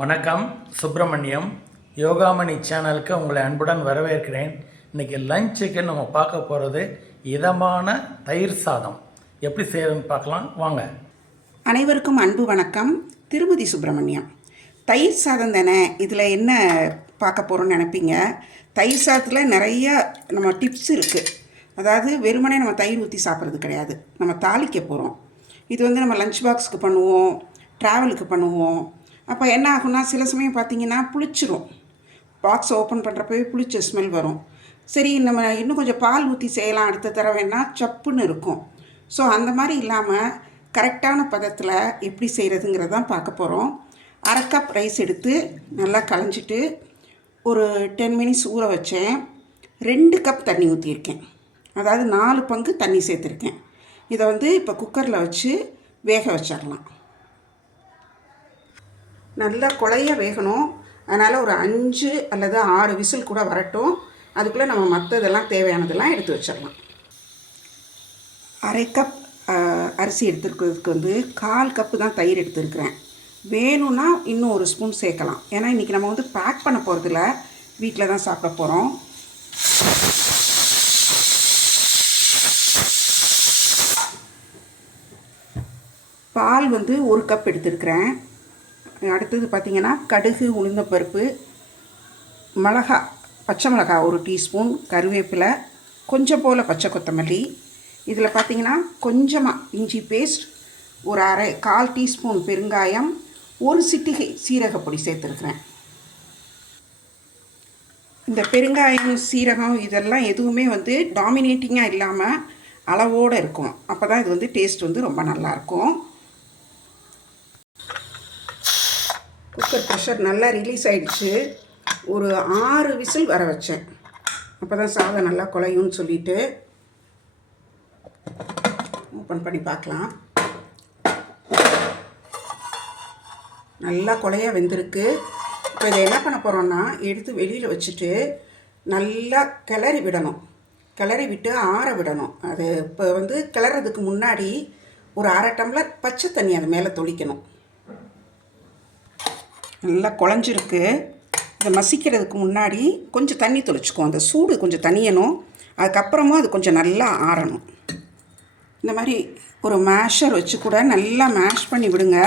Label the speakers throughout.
Speaker 1: வணக்கம் சுப்பிரமணியம். யோகாமணி சேனலுக்கு உங்களை அன்புடன் வரவேற்கிறேன். இன்றைக்கி லஞ்சுக்கு நம்ம பார்க்க போகிறது இதமான தயிர் சாதம். எப்படி செய்யறதுன்னு பார்க்கலாம். வாங்க.
Speaker 2: அனைவருக்கும் அன்பு வணக்கம். திருமதி சுப்பிரமணியம். தயிர் சாதம் தானே? இதில் என்ன பார்க்க போகிறோன்னு நினைப்பீங்க? தயிர் சாதத்தில் நிறைய நம்ம டிப்ஸ் இருக்குது அதாவது வெறுமனே நம்ம தயிர் ஊற்றி சாப்பிட்றது கிடையாது. நம்ம தாளிக்க போகிறோம் இது வந்து நம்ம லஞ்ச் பாக்ஸுக்கு பண்ணுவோம் ட்ராவலுக்கு பண்ணுவோம். அப்போ என்ன ஆகும்னா சில சமயம் பார்த்தீங்கன்னா புளிச்சிரும். பாக்ஸ் ஓப்பன் பண்ணுறப்பவே புளிச்ச ஸ்மெல் வரும். சரி நம்ம இன்னும் கொஞ்சம் பால் ஊற்றி செய்யலாம் அடுத்த தடவைன்னா சப்புன்னு இருக்கும். ஸோ அந்த மாதிரி இல்லாமல் கரெக்டான பதத்தில் எப்படி செய்கிறதுங்கிறது தான் பார்க்க போகிறோம் அரை கப் ரைஸ் எடுத்து நல்லா களைஞ்சிட்டு ஒரு டென் மினிட்ஸ் ஊற வச்சேன். ரெண்டு கப் தண்ணி ஊற்றியிருக்கேன் அதாவது நாலு பங்கு தண்ணி சேர்த்துருக்கேன். இதை வந்து இப்போ குக்கரில் வச்சு வேக வச்சிடலாம் நல்லா குழைய வேகணும். அதனால் ஒரு அஞ்சு அல்லது ஆறு விசில் கூட வரட்டும். அதுக்குள்ளே நம்ம மற்றதெல்லாம் தேவையானதெல்லாம் எடுத்து வச்சிடலாம். அரை கப் அரிசி எடுத்துருக்கிறதுக்கு வந்து கால் கப்பு தான் தயிர் எடுத்துருக்கிறேன். வேணும்னா இன்னும் ஒரு ஸ்பூன் சேர்க்கலாம். ஏன்னா இன்றைக்கி நம்ம வந்து பேக் பண்ண போகிறதில்ல வீட்டில் தான் சாப்பிட போகிறோம் பால் வந்து ஒரு கப் எடுத்துருக்கிறேன். அடுத்தது பார்த்திங்கன்னா கடுகு உளுந்தப்பருப்பு மிளகா பச்சை மிளகா ஒரு டீஸ்பூன் கருவேப்பிலை கொஞ்சம் போல் பச்சை கொத்தமல்லி. இதில் பார்த்தீங்கன்னா கொஞ்சமாக இஞ்சி பேஸ்ட் ஒரு அரை கால் டீஸ்பூன் பெருங்காயம் ஒரு சிட்டிகை சீரகப்பொடி சேர்த்துருக்குறேன். இந்த பெருங்காயம் சீரகம் இதெல்லாம் எதுவுமே வந்து டாமினேட்டிங்காக இல்லாமல் அளவோடு இருக்கும். அப்போ தான் இது வந்து டேஸ்ட் வந்து ரொம்ப நல்லாயிருக்கும் குக்கர் ப்ரெஷர் நல்லா ரிலீஸ் ஆகிடுச்சு ஒரு ஆறு விசில் வர வச்சேன். அப்போ தான் சாதம் நல்லா குலையும்னு சொல்லிட்டு. ஓப்பன் பண்ணி பார்க்கலாம். நல்லா கொலையாக வெந்திருக்கு. இப்போ இதை என்ன பண்ண போகிறோன்னா எடுத்து வெளியில் வச்சுட்டு நல்லா கிளறி விடணும். கிளறி விட்டு ஆற விடணும். அது இப்போ வந்து கிளறதுக்கு முன்னாடி ஒரு அரை டம்ளர் பச்சை தண்ணி அது மேலே தொளிக்கணும். நல்லா குழஞ்சிருக்கு. இதை மசிக்கிறதுக்கு முன்னாடி கொஞ்சம் தண்ணி தொளிச்சுக்கும் அந்த சூடு கொஞ்சம் தனியணும் அதுக்கப்புறமா அது கொஞ்சம் நல்லா ஆறணும். இந்த மாதிரி ஒரு மேஷர் வச்சு கூட நல்லா மேஷ் பண்ணி விடுங்க.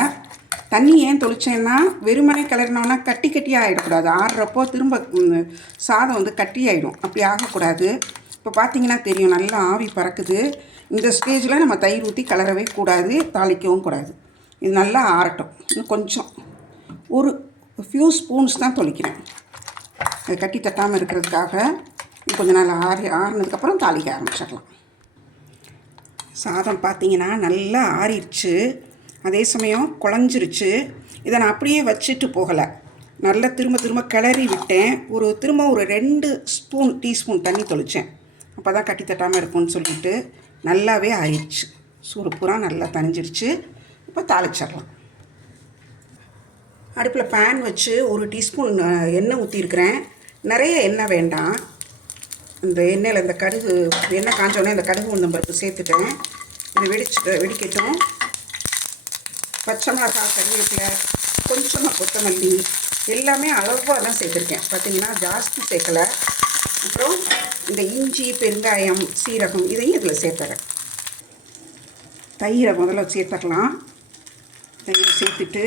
Speaker 2: தண்ணி ஏன் தொளிச்சேன்னா வெறுமனே கிளறினோன்னா கட்டி கட்டியாக ஆகிடக்கூடாது ஆடுறப்போ திரும்ப சாதம் வந்து கட்டி ஆகிடும் அப்படி ஆகக்கூடாது. இப்போ பார்த்தீங்கன்னா தெரியும் நல்லா ஆவி பறக்குது. இந்த ஸ்டேஜில் நம்ம தயிர் ஊற்றி கலரவே கூடாது தாளிக்கவும் கூடாது. இது நல்லா ஆறட்டும். இன்னும் கொஞ்சம். ஒரு ஃபியூ ஸ்பூன்ஸ் தான் தொளிக்கிறேன். அது கட்டி தட்டாமல் இருக்கிறதுக்காக கொஞ்ச கொஞ்சம் நாள் ஆறி ஆறினதுக்கப்புறம் தாளிக்க ஆரம்பிச்சிடலாம். சாதம் பார்த்தீங்கன்னா நல்லா ஆறிடுச்சு. அதே சமயம் குழஞ்சிருச்சு. இதை நான் அப்படியே வச்சுட்டு போகலை. நல்லா திரும்ப திரும்ப கிளறி விட்டேன். ஒரு திரும்ப ஒரு ரெண்டு ஸ்பூன் டீஸ்பூன் தண்ணி தொளிச்சேன். அப்போ தான் கட்டி தட்டாமல் இருக்கும்னு சொல்லிட்டு நல்லாவே ஆயிடுச்சு சூடு பூரா நல்லா தணிஞ்சிருச்சு. இப்போ தாளிச்சிடலாம். அடுப்பில் பேன் வச்சு ஒரு டீஸ்பூன் எண்ணெய் ஊற்றிருக்கிறேன் நிறைய எண்ணெய் வேண்டாம். இந்த எண்ணெயில் இந்த கடுகு எண்ணெய் காஞ்சோடனே இந்த கடுகு உளுந்தம் பருப்பு சேர்த்துட்டேன். இது வெடிச்சு வெடிக்கட்டும். பச்சை மிளகாய் கருவேப்பிலை கொஞ்சமாக கொத்தமல்லி எல்லாமே அளவாக தான் சேர்த்துருக்கேன். பார்த்தீங்கன்னா ஜாஸ்தி சேர்க்கலை. அப்புறம் இந்த இஞ்சி பெருங்காயம் சீரகம் இதையும் இதில் சேர்த்துறேன். தயிரை முதல்ல சேர்த்துக்கலாம் தயிர் சேர்த்துட்டு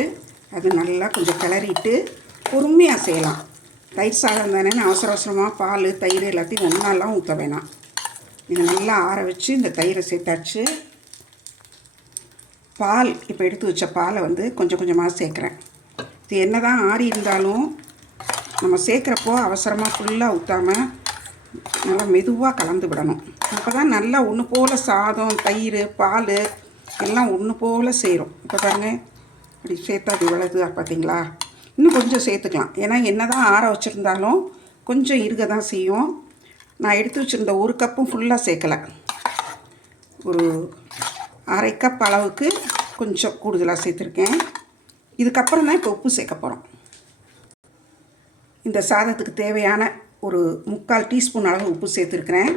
Speaker 2: அது நல்லா கொஞ்சம் கிளறிட்டு பொறுமையாக செய்யலாம். தயிர் சாதம் தானே அவசர அவசரமாக பால் தயிர் எல்லாத்தையும் ஒன்றாலாம் ஊற்ற வேணாம். இதை நல்லா ஆற வச்சு இந்த தயிரை சேர்த்தாச்சு. பால் இப்போ எடுத்து வச்ச பாலை வந்து கொஞ்சம் கொஞ்சமாக சேர்க்குறேன். இது என்ன தான் ஆறி இருந்தாலும் நம்ம சேர்க்குறப்போ அவசரமாக ஃபுல்லாக ஊற்றாமல் நல்லா மெதுவாக கலந்து விடணும். அப்போ தான் நல்லா ஒன்று போல் சாதம் தயிர் பால் எல்லாம் ஒன்று போல் செய்கிறோம் இப்போ பாருங்கள் அப்படி சேர்த்தா அது இவ்வளவு பார்த்தீங்களா? இன்னும் கொஞ்சம் சேர்த்துக்கலாம். ஏன்னா என்ன தான் ஆற வச்சுருந்தாலும் கொஞ்சம் இருக தான் செய்யும். நான் எடுத்து வச்சுருந்த ஒரு கப்பும் ஃபுல்லாக சேர்க்கலை. ஒரு அரை கப் அளவுக்கு கொஞ்சம் கூடுதலாக சேர்த்துருக்கேன். இதுக்கப்புறம் தான் இப்போ உப்பு சேர்க்க போகிறோம் இந்த சாதத்துக்கு தேவையான ஒரு முக்கால் டீஸ்பூன் அளவு உப்பு சேர்த்துருக்குறேன்.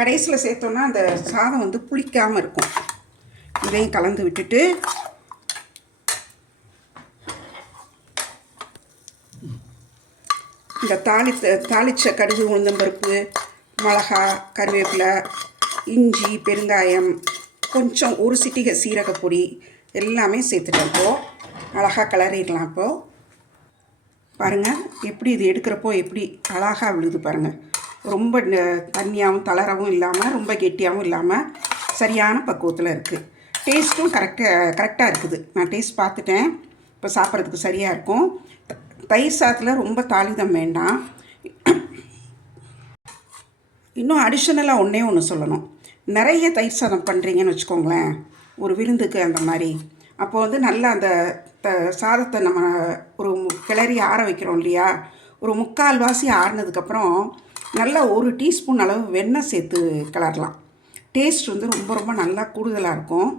Speaker 2: கடைசியில் சேர்த்தோன்னா அந்த சாதம் வந்து புளிக்காமல் இருக்கும். இதையும் கலந்து விட்டுட்டு இந்த தாளி தாளிச்ச கடுகு உளுந்தம்பருப்பு மிளகா கருவேப்பிலை இஞ்சி பெருங்காயம் கொஞ்சம் ஒரு சிட்டிகை சீரகப்பொடி எல்லாமே சேர்த்துட்டோம் இப்போது அழகாக கிளறிடலாம் இப்போது பாருங்கள் எப்படி இது எடுக்கிறப்போ எப்படி அழகாக விழுது பாருங்கள் ரொம்ப தண்ணியாகவும் தளரவும் இல்லாமல் ரொம்ப கெட்டியாகவும் இல்லாமல் சரியான பக்குவத்தில் இருக்குது டேஸ்ட்டும் கரெக்டாக கரெக்டாக இருக்குது. நான் டேஸ்ட் பார்த்துட்டேன். இப்போ சாப்பிட்றதுக்கு சரியாக இருக்கும். தயிர் சாதத்தில் ரொம்ப தாளிதம் வேண்டாம். இன்னும் அடிஷ்னலாக ஒன்றே ஒன்று சொல்லணும். நிறைய தயிர் சாதம் பண்ணுறீங்கன்னு வச்சுக்கோங்களேன். ஒரு விருந்துக்கு அந்த மாதிரி. அப்போ வந்து நல்லா அந்த த சாதத்தை நம்ம ஒரு கிளறி ஆற வைக்கிறோம் இல்லையா? ஒரு முக்கால் வாசி ஆறினதுக்கப்புறம் நல்லா ஒரு டீஸ்பூன் அளவு வெண்ணெய் சேர்த்து கிளறலாம். டேஸ்ட் வந்து ரொம்ப ரொம்ப நல்லா கூடுதலாக இருக்கும்.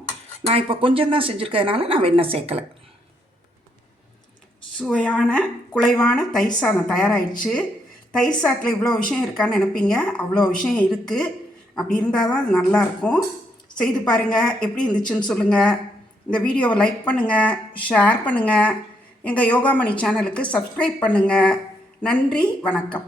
Speaker 2: நான் இப்போ கொஞ்சம் தான் செஞ்சுருக்கிறதுனால நான் வெண்ணெய் சேர்க்கலை. சுவையான குலைவான தயிர் சாதம் தயாராகிடுச்சு தயிர் சாதத்தில் இவ்வளோ விஷயம் இருக்கான்னு நினைப்பீங்க. அவ்வளோ விஷயம் இருக்குது அப்படி இருந்தால் தான் அது நல்லாயிருக்கும் செய்து பாருங்கள் எப்படி இருந்துச்சுன்னு சொல்லுங்கள் இந்த வீடியோவை லைக் பண்ணுங்கள் ஷேர் பண்ணுங்கள் எங்கள் யோகாமணி சேனலுக்கு சப்ஸ்கிரைப் பண்ணுங்கள் நன்றி. வணக்கம்.